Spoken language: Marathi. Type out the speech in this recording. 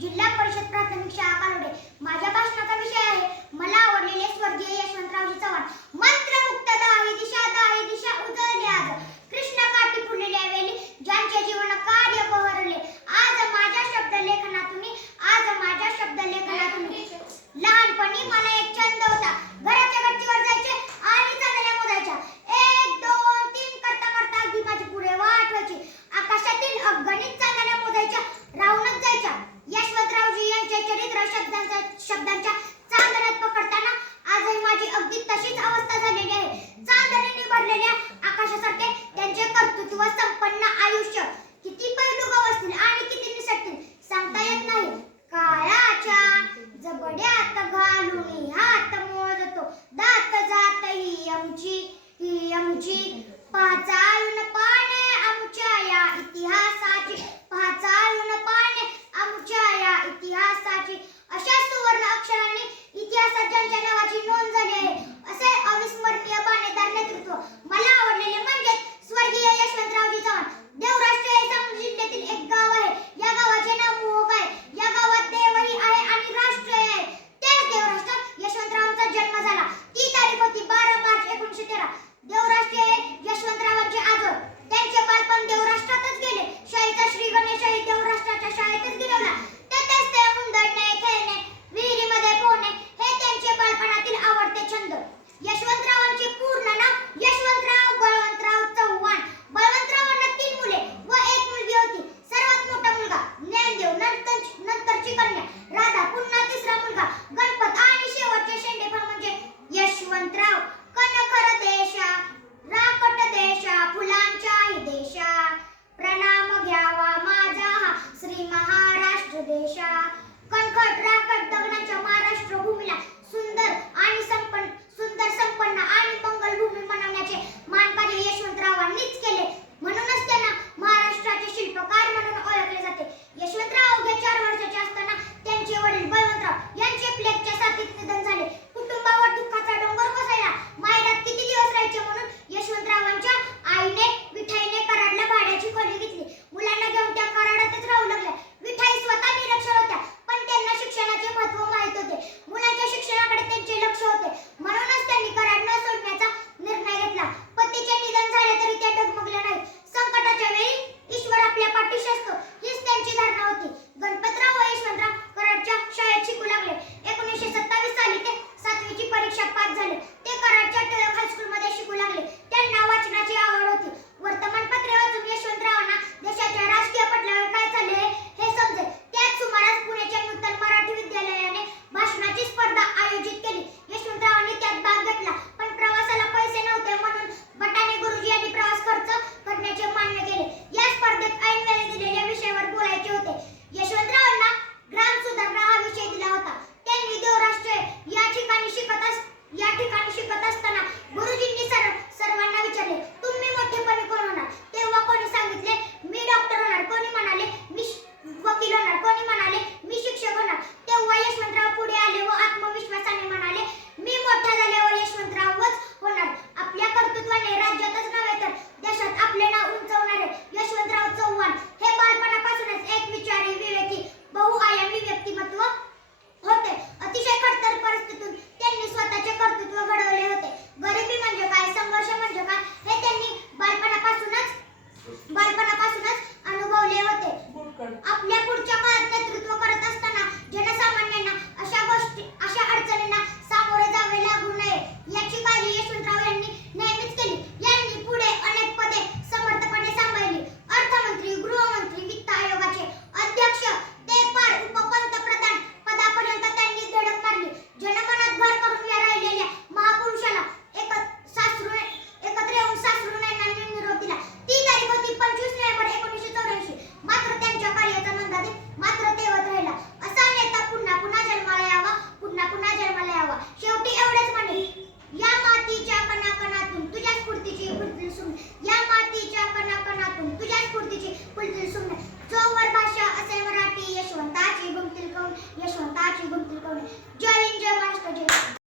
जिल्हा परिषद प्राथमिक शाळा कालोडे. माझ्या भाषणाचा विषय आहे मला आवडलेले स्वर्गीय यशवंतरावजी चव्हाण. मंत्रमुक्त दाही दिशा उजळली आज कृष्णकाठी फुललेल्या वेली ज्यांचे जीवन कार्य बहरले. आज माझ्या शब्दलेखनातून लहानपणी मला एक छंद होता. घराच्या गच्चीवर जायचे आणि चांदण्या मोजायच्या. 1 2 3 करता करता अगदी माझी पुढे वाट व्हायची. आकाशातील अगणित चांदण्या मोजायच्या राहूनच जायच्या. यशवंतरावजी यांचे चरित्र शब्दांच्या चांदण्यात पकडताना आजही माझी अगदी तशीच अवस्था झालेली आहे. चांदण्याने भरलेल्या आकाशासारखे त्यांचे कर्तृत्व संपन्न आयुष्य. किती पैलू गवसतील आणि किती निसटतील सांगता येत नाही. काळाच्या जबड्यात घालून हात मोजतो दात जात ही आमची पाचाळून पाने आमच्या या इतिहासाची. अशा सुवर्ण अक्षरांनी इतिहासात ज्यांच्या नावाची नोंद झाली आहे असे अविस्मरणीय बाणेदार नेतृत्व मला आवडलेले म्हणजे स्वर्गीय यशवंतरावजी चव्हाण. देवराष्ट्र हे सांगली जिल्ह्यातील एक गाव आहे. या गावाचे नाव मोहोक आहे. या गावात देवही आहे आणि राष्ट्रही आहे. त्याच देवराष्ट्रात यशवंतरावांचा जन्म झाला. ती तारीख होती 12 मार्च 1913. देवराष्ट्र हे यशवंतरावांचे आजोळ. त्यांचे बालपण देवराष्ट्रातच गेले. शाळेचा श्री गणेशही देवराष्ट्राच्या शाळेतच गिरवला. तेथेच ते हुंदडणे, खेळणे, विहिरीमध्ये पोहणे हे त्यांचे बालपणातील आवडते छंद. यशवंतरावांचे पूर्ण नाव यशवंतराव बळवंतराव चव्हाण. बळवंतरावांना 3 मुले व 1 मुलगी होती. सर्वात मोठा मुलगा ज्ञानदेव, नंतरची कन्या राधा, पुन्हा तिसरा मुलगा गणपत आणि शेवटचे शेंडेफळ म्हणजे यशवंतराव. कनखर देशा राकट देशा फुलांच्याही देशा प्रणाम घ्यावा माझा हा श्री महाराष्ट्र देशा. कणखर राकट दगडांच्या महाराष्ट्र भूमीला सुंदर संपन्न आणि मंगल भूमी बनवण्याचे मानकार्य यशवंतरावांनीच केले. म्हणूनच त्यांना महाराष्ट्राचे शिल्पकार म्हणून ओळखले जाते. यशवंतराव अवघ्या 4 वर्षाचे असताना त्यांचे वडील बळवंतराव यांचे प्लेगच्या साथीत निधन झाले. कुटुंबावर दुःखाचा डोंगर कोसळला. माहेरात किती दिवस राहायचे म्हणून यशवंतरावांच्या आईने विठाईने कराडला भाड्याची खोली घेतली. मुलांना घेऊन त्या कराडातच राहू लागल्या. विठाई स्वतः निरक्षर होत्या पण त्यांना शिक्षणाचे महत्त्व माहित होते. मुलांच्या शिक्षणाकडे त्यांचे लक्ष होते. म्हणूनच त्यांनी कराड न सोडण्याचा निर्णय घेतला. पतीचे निधन झाले तरी त्या डगमगल्या नाहीत. संकटाच्या वेळी ईश्वर आपल्या पाठीशी असतो हीच त्यांची धारणा होती. गणपतराव व यशवंतराव कराडच्या शाळेत शिकू लागले. 1927 साली ते 7वीची परीक्षा पास झाले. ते कराडच्या टिळक हायस्कूलमध्ये शिकू लागले. त्यांना वाचनाची आवड होती. वर्तमानपत्रे वाचून यशवंतरावांना देशाच्या राजकीय पटलावर काय चालले हे समजे. त्याच सुमारास पुण्याच्या नूतन मराठी विद्यालयाने भाषणाची स्पर्धा आयोजित केली. यशवंतरावांनी त्यात भाग घेतला पण प्रवासाला पैसे नव्हते म्हणून बटाणे गुरुजी यांनी प्रवास खर्च करण्याचे मान्य केले. या स्पर्धेत ऐनवेळी दिलेल्या विषयावर बोलायचे होते. यशवंतरावांना ग्राम सुधारणा हा विषय दिला होता. त्यांनी देवराष्ट्र या ठिकाणी शिकत असताना गुरुजींनी सर्वांना विचारले तुम्ही मोठेपणी कोण होणार. तेव्हा कोणी सांगितले मी डॉक्टर होणार, कोणी म्हणाले मी वकील होणार, कोणी म्हणाले मी शिक्षक होणार. तेव्हा यशवंतराव पुढे आले व आत्मविश्वासाने म्हणाले मी मोठा झाल्यावर यशवंतरावच होणार. आपल्या कर्तृत्वाने राज्यातच नव्हे तर देशात आपले नाव उंचावणारे यशवंतराव चव्हाण हे बालपणापासूनच एक विचारी, विवेकी, बहुआयामी व्यक्तिमत्व होते. अतिशय खडतर परिस्थितीतून त्यांनी स्वतःचे कर्तृत्व घडवले होते. गरिबी म्हणजे काय, संघर्ष म्हणजे काय हे त्यांनी बालपणापासूनच अनुभवले होते. आपल्या